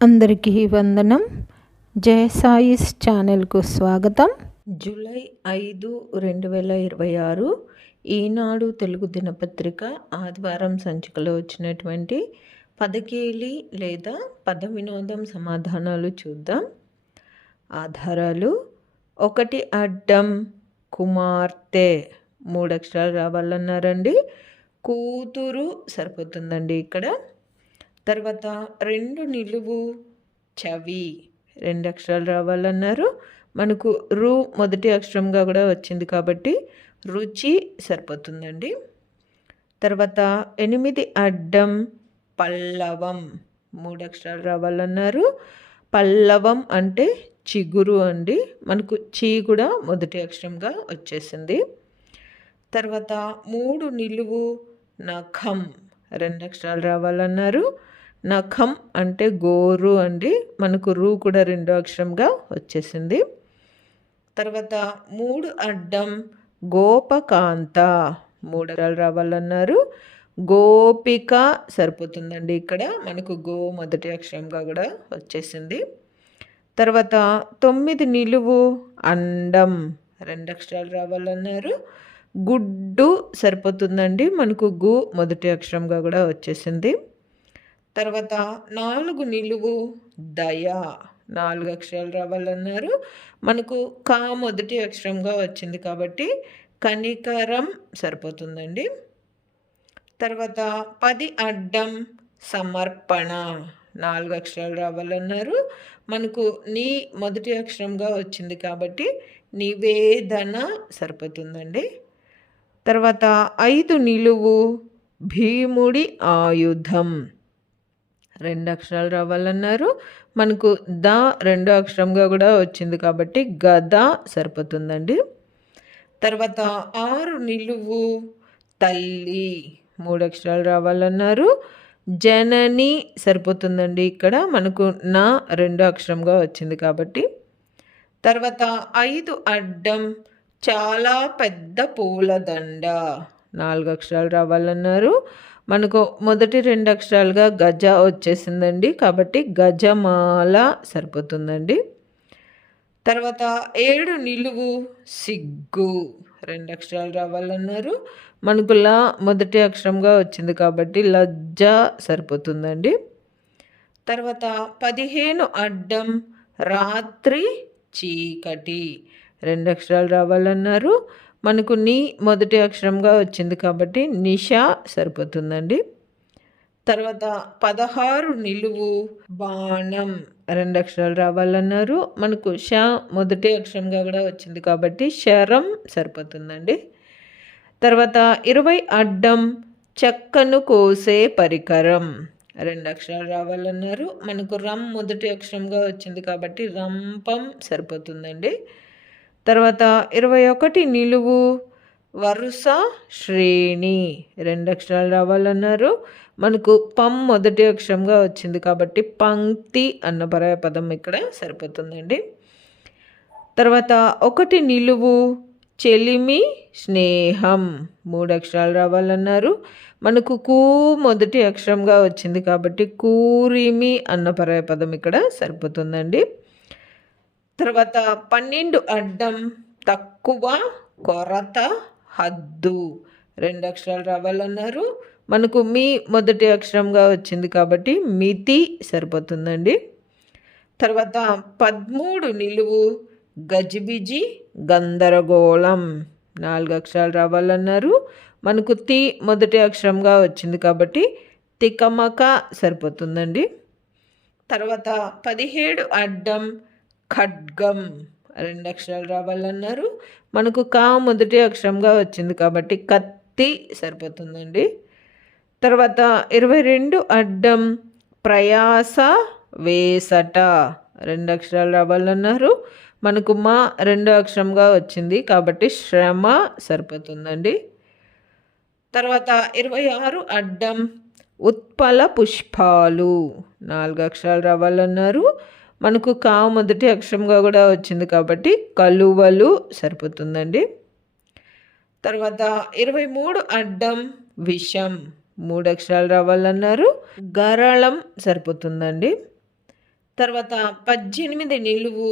అందరికీ వందనం. జయ సాయిస్ ఛానల్కు స్వాగతం. జూలై 5, 2026 ఈనాడు తెలుగు దినపత్రిక ఆదివారం సంచికలో వచ్చినటువంటి పదకేలి లేదా పద వినోదం సమాధానాలు చూద్దాం. ఆధారాలు: 1 అడ్డం కుమార్తె 3 అక్షరాలు రావాలన్నారండి. కూతురు సరిపోతుందండి ఇక్కడ. తర్వాత 2 నిలువు చవి 2 అక్షరాలు రావాలన్నారు. మనకు రు మొదటి అక్షరంగా కూడా వచ్చింది కాబట్టి రుచి సరిపోతుందండి. తర్వాత 8 అడ్డం పల్లవం 3 అక్షరాలు రావాలన్నారు. పల్లవం అంటే చిగురు అండి. మనకు చీ కూడా మొదటి అక్షరంగా వచ్చేసింది. తర్వాత 3 నిలువు నఖం 2 అక్షరాలు రావాలన్నారు. నఖం అంటే గోరు అండి. మనకు రు కూడా 2 అక్షరంగా వచ్చేసింది. తర్వాత 3 అడ్డం గోపకాంత 3 అక్షరాలు రావాలన్నారు. గోపిక సరిపోతుందండి ఇక్కడ. మనకు గో మొదటి అక్షరంగా కూడా వచ్చేసింది. తర్వాత 9 నిలువు అండం 2 అక్షరాలు రావాలన్నారు. గుడ్డు సరిపోతుందండి. మనకు గు మొదటి అక్షరంగా కూడా వచ్చేసింది. తర్వాత 4 నిలువు దయ 4 అక్షరాలు రావాలన్నారు. మనకు కా మొదటి అక్షరంగా వచ్చింది కాబట్టి కనికరం సరిపోతుందండి. తర్వాత 10 అడ్డం సమర్పణ 4 అక్షరాలు రావాలన్నారు. మనకు నీ మొదటి అక్షరంగా వచ్చింది కాబట్టి నివేదన సరిపోతుందండి. తర్వాత 5 నిలువు భీముడి ఆయుధం 2 అక్షరాలు రావాలన్నారు. మనకు ద 2 అక్షరంగా కూడా వచ్చింది కాబట్టి గద సరిపోతుందండి. తర్వాత 6 నిలువు తల్లి 3 అక్షరాలు రావాలన్నారు. జనని సరిపోతుందండి ఇక్కడ. మనకు నా 2 అక్షరంగా వచ్చింది కాబట్టి. తర్వాత 5 అడ్డం చాలా పెద్ద పూలదండ 4 అక్షరాలు రావాలన్నారు. మనకు మొదటి 2 అక్షరాలుగా గజ వచ్చేసిందండి కాబట్టి గజమాల సరిపోతుందండి. తర్వాత 7 నిలువు సిగ్గు 2 అక్షరాలు రావాలన్నారు. మనకు లా మొదటి అక్షరంగా వచ్చింది కాబట్టి లజ్జ సరిపోతుందండి. తర్వాత 15 అడ్డం రాత్రి చీకటి 2 అక్షరాలు రావాలన్నారు. మనకు నీ మొదటి అక్షరంగా వచ్చింది కాబట్టి నిషా సరిపోతుందండి. తర్వాత 16 నిలువు బాణం 2 అక్షరాలు రావాలన్నారు. మనకు ష మొదటి అక్షరంగా కూడా వచ్చింది కాబట్టి శరం సరిపోతుందండి. తర్వాత 20 అడ్డం చెక్కను కోసే పరికరం 2 అక్షరాలు రావాలన్నారు. మనకు రం మొదటి అక్షరంగా వచ్చింది కాబట్టి రంపం సరిపోతుందండి. తర్వాత 21 నిలువు వరుస శ్రేణి 2 అక్షరాలు రావాలన్నారు. మనకు పం మొదటి అక్షరంగా వచ్చింది కాబట్టి పంక్తి అన్న పర్యాయపదం ఇక్కడ సరిపోతుందండి. తర్వాత 1 నిలువు చెలిమి స్నేహం 3 అక్షరాలు రావాలన్నారు. మనకు కూ మొదటి అక్షరంగా వచ్చింది కాబట్టి కూరిమి అన్న పర్యాయపదం ఇక్కడ సరిపోతుందండి. తర్వాత 12 అడ్డం తక్కువ కొరత హద్దు 2 అక్షరాలు రావాలన్నారు. మనకు మీ మొదటి అక్షరంగా వచ్చింది కాబట్టి మితి సరిపోతుందండి. తర్వాత 13 నిలువు గజిబిజి గందరగోళం 4 అక్షరాలు రావాలన్నారు. మనకు తి మొదటి అక్షరంగా వచ్చింది కాబట్టి తికమక సరిపోతుందండి. తర్వాత 17 అడ్డం ఖడ్గం 2 అక్షరాలు రావాలన్నారు. మనకు కా మొదటి అక్షరంగా వచ్చింది కాబట్టి కత్తి సరిపోతుందండి. తర్వాత 22 అడ్డం ప్రయాస వేసట 2 అక్షరాలు రావాలన్నారు. మనకు మా 2 అక్షరంగా వచ్చింది కాబట్టి శ్రమ సరిపోతుందండి. తర్వాత 26 అడ్డం ఉత్పల పుష్పాలు 4 అక్షరాలు రావాలన్నారు. మనకు కా మొదటి అక్షరంగా కూడా వచ్చింది కాబట్టి కలువలు సరిపోతుందండి. తర్వాత 23 అడ్డం విషం 3 అక్షరాలు రావాలన్నారు. గరళం సరిపోతుందండి. తర్వాత 18 నిలువు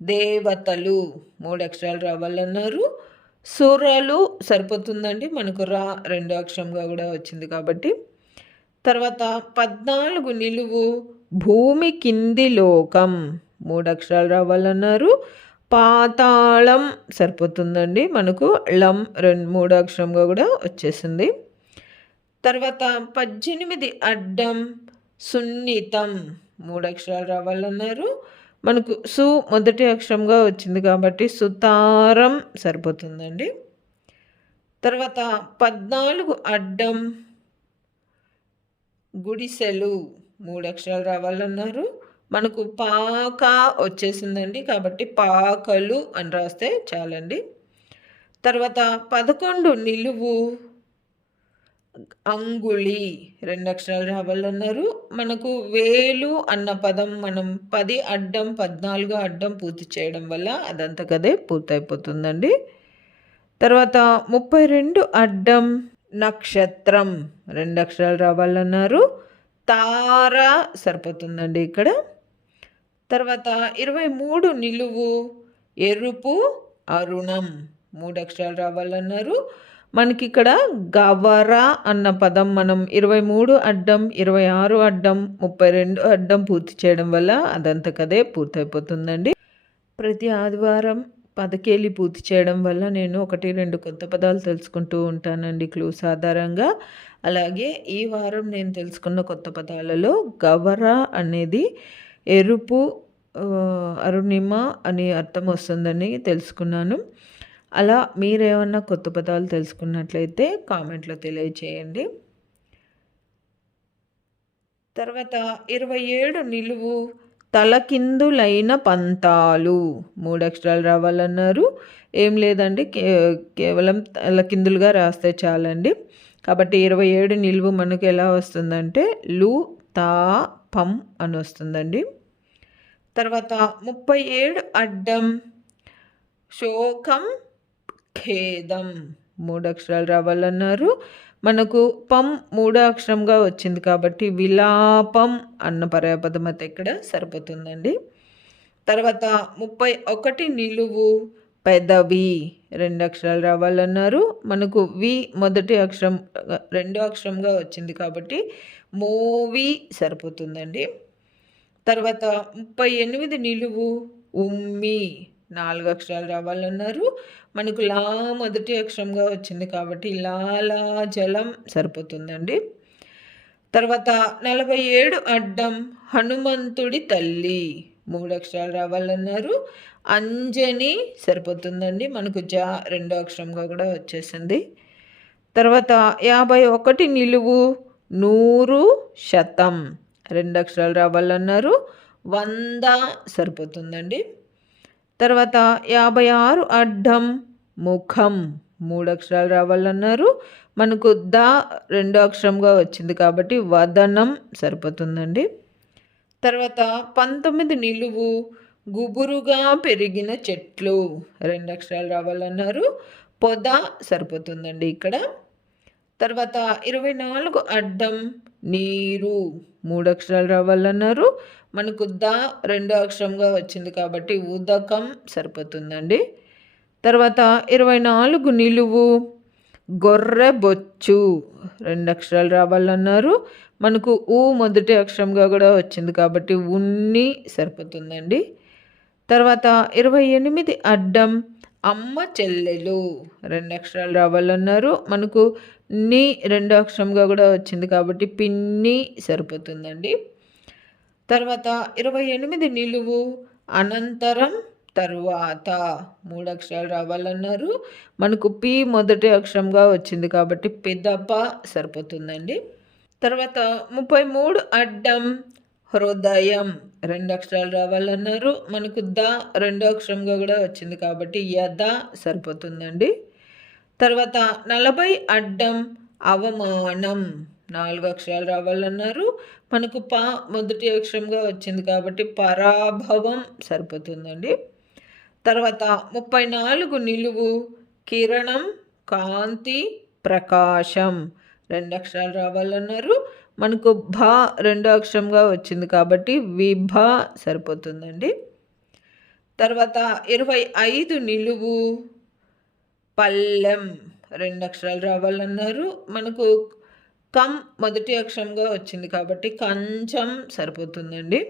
దేవతలు 3 అక్షరాలు రావాలన్నారు. సురలు సరిపోతుందండి, మనకు రా 2 అక్షరంగా కూడా వచ్చింది కాబట్టి. తర్వాత 14 నిలువు భూమి కింది లోకం 3 అక్షరాలు రావాలన్నారు. పాతాళం సరిపోతుందండి, మనకు లం 3 అక్షరంగా కూడా వచ్చేసింది. తర్వాత 18 అడ్డం సున్నితం 3 అక్షరాలు రావాలన్నారు. మనకు సు మొదటి అక్షరంగా వచ్చింది కాబట్టి సుతారం సరిపోతుందండి. తర్వాత 14 అడ్డం గుడిసెలు 3 అక్షరాలు రావాలన్నారు. మనకు పాక వచ్చేసిందండి కాబట్టి పాకలు అని రాస్తే చాలండి. తర్వాత 11 నిలువు అంగుళి 2 అక్షరాలు రావాలన్నారు. మనకు వేలు అన్న పదం మనం 10 అడ్డం 14 అడ్డం పూర్తి చేయడం వల్ల అదంతకదే పూర్తయిపోతుందండి. తర్వాత 32 అడ్డం నక్షత్రం 2 అక్షరాలు రావాలన్నారు. తార సరిపోతుందండి ఇక్కడ. తర్వాత 23 నిలువు ఎరుపు అరుణం 3 అక్షరాలు రావాలన్నారు. మనకి ఇక్కడ గవర అన్న పదం మనం 23 అడ్డం 26 అడ్డం 32 అడ్డం పూర్తి చేయడం వల్ల అదంతకదే పూర్తయిపోతుందండి. ప్రతి ఆదివారం పదకేలి పూర్తి చేయడం వల్ల నేను 1-2 కొత్త పదాలు తెలుసుకుంటూ ఉంటానండి క్లూస్ ఆధారంగా. అలాగే ఈ వారం నేను తెలుసుకున్న కొత్త పదాలలో గవర అనేది ఎరుపు అరుణిమ అని అర్థం వస్తుందని తెలుసుకున్నాను. అలా మీరేమన్నా కొత్త పదాలు తెలుసుకున్నట్లయితే కామెంట్లో తెలియచేయండి. తర్వాత 27 నిలువు తలకిందులైన పంతాలు 3 అక్షరాలు రావాలన్నారు. ఏం లేదండి, కేవలం తలకిందులుగా రాస్తే చాలండి. కాబట్టి 27 నిలువు మనకు ఎలా వస్తుందంటే లు తా పం అని వస్తుందండి. తర్వాత 37 అడ్డం శోకం ఖేదం 3 అక్షరాలు రావాలన్నారు. మనకు పం 3 అక్షరంగా వచ్చింది కాబట్టి విలాపం అన్న పర్యాపదం అయితే ఇక్కడ సరిపోతుందండి. తర్వాత 31 నిలువు పెదవి 2 అక్షరాలు రావాలన్నారు. మనకు వి మొదటి అక్షరం 2 అక్షరంగా వచ్చింది కాబట్టి మోవి సరిపోతుందండి. తర్వాత 38 నిలువు ఉమ్మి 4 అక్షరాలు రావాలన్నారు. మనకు లా మొదటి అక్షరంగా వచ్చింది కాబట్టి లాలా జలం సరిపోతుందండి. తర్వాత 47 అడ్డం హనుమంతుడి తల్లి 3 అక్షరాలు రావాలన్నారు. అంజని సరిపోతుందండి, మనకు జా 2 అక్షరంగా కూడా వచ్చేసింది. తర్వాత 51 నిలువు 100 శతం 2 అక్షరాలు రావాలన్నారు. 100 సరిపోతుందండి. తర్వాత 56 అడ్డం ముఖం 3 అక్షరాలు రావాలన్నారు. మనకు ద 2 అక్షరంగా వచ్చింది కాబట్టి వదనం సరిపోతుందండి. తర్వాత 19 నిలువు గుబురుగా పెరిగిన చెట్లు 2 అక్షరాలు రావాలన్నారు. పొద సరిపోతుందండి ఇక్కడ. తర్వాత 24 అడ్డం నీరు 3 అక్షరాలు రావాలన్నారు. మనకు ద 2 అక్షరంగా వచ్చింది కాబట్టి ఉదకం సరిపోతుందండి. తర్వాత 24 నిలువు గొర్రె బొచ్చు 2 అక్షరాలు రావాలన్నారు. మనకు ఊ మొదటి అక్షరంగా కూడా వచ్చింది కాబట్టి ఉన్ని సరిపోతుందండి. తర్వాత 28 అడ్డం అమ్మ చెల్లెలు 2 అక్షరాలు రావాలన్నారు. మనకు ని 2 అక్షరంగా కూడా వచ్చింది కాబట్టి పిన్ని సరిపోతుందండి. తర్వాత 28 నిలువు అనంతరం తరువాత 3 అక్షరాలు రావాలన్నారు. మనకు పి మొదటి అక్షరంగా వచ్చింది కాబట్టి పెదప సరిపోతుందండి. తర్వాత 33 అడ్డం హృదయం 2 అక్షరాలు రావాలన్నారు. మనకు ద 2 అక్షరంగా కూడా వచ్చింది కాబట్టి యద సరిపోతుందండి. తర్వాత 40 అడ్డం అవమానం 4 అక్షరాలు రావాలన్నారు. మనకు ప మొదటి అక్షరంగా వచ్చింది కాబట్టి పరాభవం సరిపోతుందండి. తర్వాత 34 నిలువు కిరణం కాంతి ప్రకాశం 2 అక్షరాలు రావాలన్నారు. మనకు భా రెండో అక్షరంగా వచ్చింది కాబట్టి విభ సరిపోతుందండి. తర్వాత 25 నిలువు పల్లెం 2 అక్షరాలు రావాలన్నారు. మనకు కం మొదటి అక్షరంగా వచ్చింది కాబట్టి కంచం సరిపోతుందండి.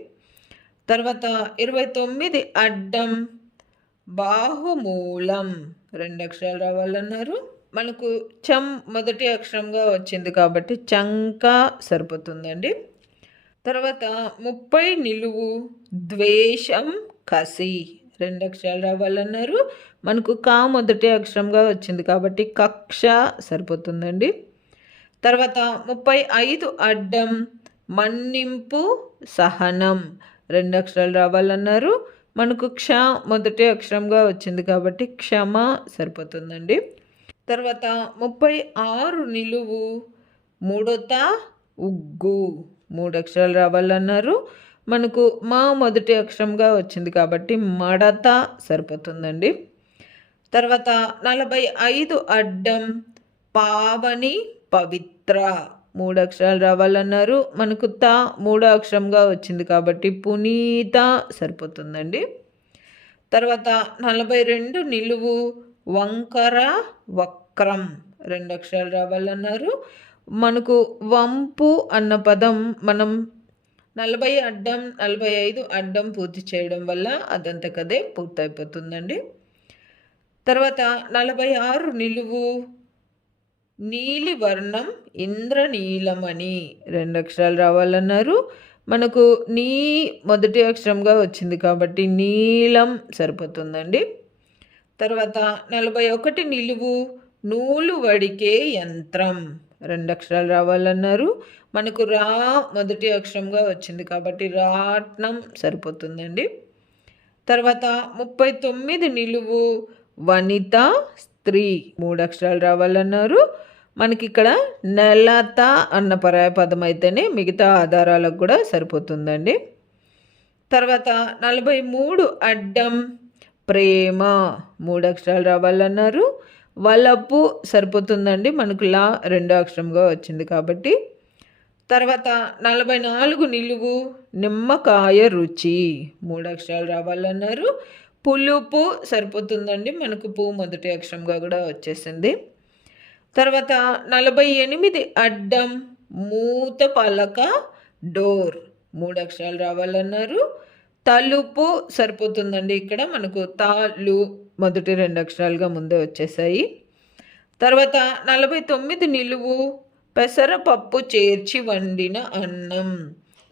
తర్వాత 29 అడ్డం బాహుమూలం 2 అక్షరాలు రావాలన్నారు. మనకు చం మొదటి అక్షరంగా వచ్చింది కాబట్టి చంక సరిపోతుందండి. తర్వాత 30 నిలువు ద్వేషం కసి 2 అక్షరాలు రావాలన్నారు. మనకు కా మొదటి అక్షరంగా వచ్చింది కాబట్టి కక్ష సరిపోతుందండి. తర్వాత 35 అడ్డం మన్నింపు సహనం 2 అక్షరాలు రావాలన్నారు. మనకు క్ష మొదటి అక్షరంగా వచ్చింది కాబట్టి క్షమ సరిపోతుందండి. తర్వాత 36 నిలువు ముడత ఉగ్గు 3 అక్షరాలు రావాలన్నారు. మనకు మా మొదటి అక్షరంగా వచ్చింది కాబట్టి మడత సరిపోతుందండి. తర్వాత 45 అడ్డం పావని పవిత్ర 3 అక్షరాలు రావాలన్నారు. మనకు త మూడో అక్షరంగా వచ్చింది కాబట్టి పునీత సరిపోతుందండి. తర్వాత 42 నిలువు వంకర వక్రం 2 అక్షరాలు రావాలన్నారు. మనకు వంపు అన్న పదం మనం 40 అడ్డం 45 అడ్డం పూర్తి చేయడం వల్ల అదంతకదే పూర్తయిపోతుందండి. తర్వాత 46 నిలువు నీలివర్ణం ఇంద్రనీలమణి 2 అక్షరాలు రావాలన్నారు. మనకు నీ మొదటి అక్షరంగా వచ్చింది కాబట్టి నీలం సరిపోతుందండి. తర్వాత 41 నిలువు నూలు వడికే యంత్రం 2 అక్షరాలు రావాలన్నారు. మనకు రా మొదటి అక్షరంగా వచ్చింది కాబట్టి రాట్నం సరిపోతుందండి. తర్వాత 39 నిలువు వనిత స్త్రీ 3 అక్షరాలు రావాలన్నారు. మనకి ఇక్కడ నెలత అన్న పర్యాయపదం అయితేనే మిగతా ఆధారాలకు కూడా సరిపోతుందండి. తర్వాత 43 అడ్డం ప్రేమ 3 అక్షరాలు రావాలన్నారు. వలపు సరిపోతుందండి. మనకు లా రెండో అక్షరంగా వచ్చింది కాబట్టి. తర్వాత 44 నిలువు నిమ్మకాయ రుచి 3 అక్షరాలు రావాలన్నారు. పులుపు సరిపోతుందండి. మనకు పూ మొదటి అక్షరంగా కూడా వచ్చేసింది. తర్వాత 48 అడ్డం మూత పలక డోర్ 3 అక్షరాలు రావాలన్నారు. తలుపు సరిపోతుందండి. ఇక్కడ మనకు తాలు మొదటి 2 అక్షరాలుగా ముందే వచ్చేసాయి. తర్వాత 49 నిలువు పెసరపప్పు చేర్చి వండిన అన్నం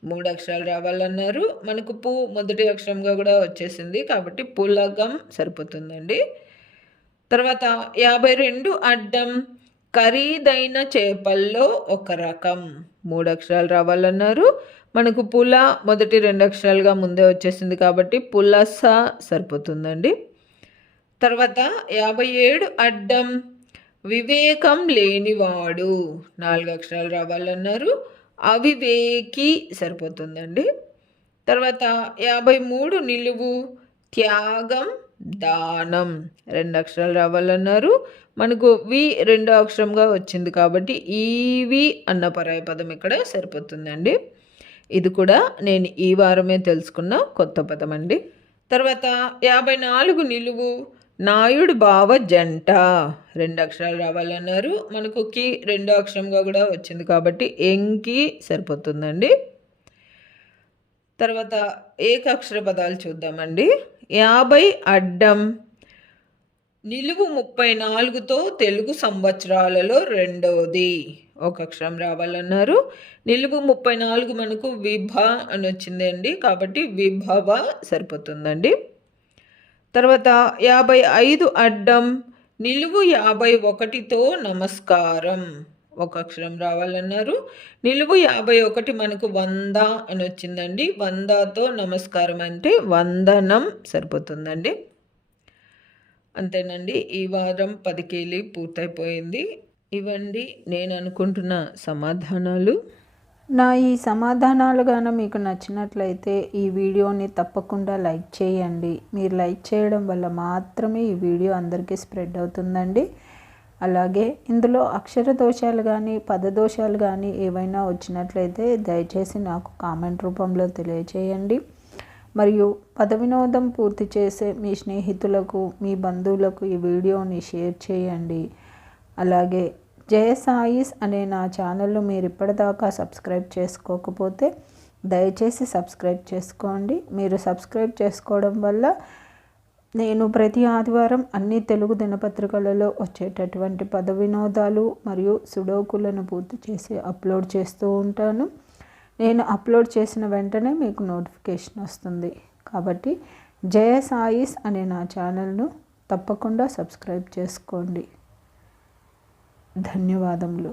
3 అక్షరాలు రావాలన్నారు. మనకు పూ మొదటి అక్షరంగా కూడా వచ్చేసింది కాబట్టి పులగం సరిపోతుందండి. తర్వాత 52 అడ్డం ఖరీదైన చేపల్లో ఒక రకం 3 అక్షరాలు రావాలన్నారు. మనకు పుల మొదటి 2 అక్షరాలుగా ముందే వచ్చేసింది కాబట్టి పులస సరిపోతుందండి. తర్వాత 57 అడ్డం వివేకం లేనివాడు 4 అక్షరాలు రావాలన్నారు. అవివేకి సరిపోతుందండి. తర్వాత 53 నిలువు త్యాగం దానం 2 అక్షరాలు రావాలన్నారు. మనకు వి రెండో అక్షరంగా వచ్చింది కాబట్టి ఈవి అన్న పర్యాయపదం ఇక్కడ సరిపోతుందండి. ఇది కూడా నేను ఈ వారమే తెలుసుకున్న కొత్త పదం అండి. తర్వాత 54 నిలువు నాయుడు బావ జంట 2 అక్షరాలు రావాలన్నారు. మనకు కి రెండో అక్షరంగా కూడా వచ్చింది కాబట్టి ఎంకి సరిపోతుందండి. తర్వాత ఏకాక్షర పదాలు చూద్దామండి. 50 అడ్డం నిలువు 34తో తెలుగు సంవత్సరాలలో రెండవది 1 అక్షరం రావాలన్నారు. నిలువు 34 మనకు విభ అని వచ్చిందండి కాబట్టి విభవ సరిపోతుందండి. తర్వాత 55 అడ్డం నిలువు 51తో నమస్కారం 1 అక్షరం రావాలన్నారు. నిలువు 51 మనకు 100 అని వచ్చిందండి. 100తో నమస్కారం అంటే వందనం సరిపోతుందండి. అంతేనండి. ఈ వారం 10 కేలి పూర్తయిపోయింది. ఇవండి నేను అనుకుంటున్న సమాధానాలు. నా ఈ సమాధానాలు గాన మీకు నచ్చినట్లయితే ఈ వీడియోని తప్పకుండా లైక్ చేయండి. మీరు లైక్ చేయడం వల్ల మాత్రమే ఈ వీడియో అందరికీ స్ప్రెడ్ అవుతుందండి. అలాగే ఇందులో అక్షర దోషాలు కానీ పదదోషాలు కానీ ఏవైనా వచ్చినట్లయితే దయచేసి నాకు కామెంట్ రూపంలో తెలియచేయండి. మరియు పద వినోదం పూర్తి చేసే మీ స్నేహితులకు మీ బంధువులకు ఈ వీడియోని షేర్ చేయండి. అలాగే జయ సాయిస్ అనే నా ఛానల్ను మీరు ఇప్పటిదాకా సబ్స్క్రైబ్ చేసుకోకపోతే దయచేసి సబ్స్క్రైబ్ చేసుకోండి. మీరు సబ్స్క్రైబ్ చేసుకోవడం వల్ల నేను ప్రతి ఆదివారం అన్ని తెలుగు దినపత్రికలలో వచ్చేటటువంటి పద వినోదాలు మరియు సుడోకులను పూర్తి చేసి అప్లోడ్ చేస్తూ ఉంటాను. నేను అప్లోడ్ చేసిన వెంటనే మీకు నోటిఫికేషన్ వస్తుంది. కాబట్టి జయ సాయిస్ అనే నా ఛానల్ను తప్పకుండా సబ్స్క్రైబ్ చేసుకోండి. ధన్యవాదములు.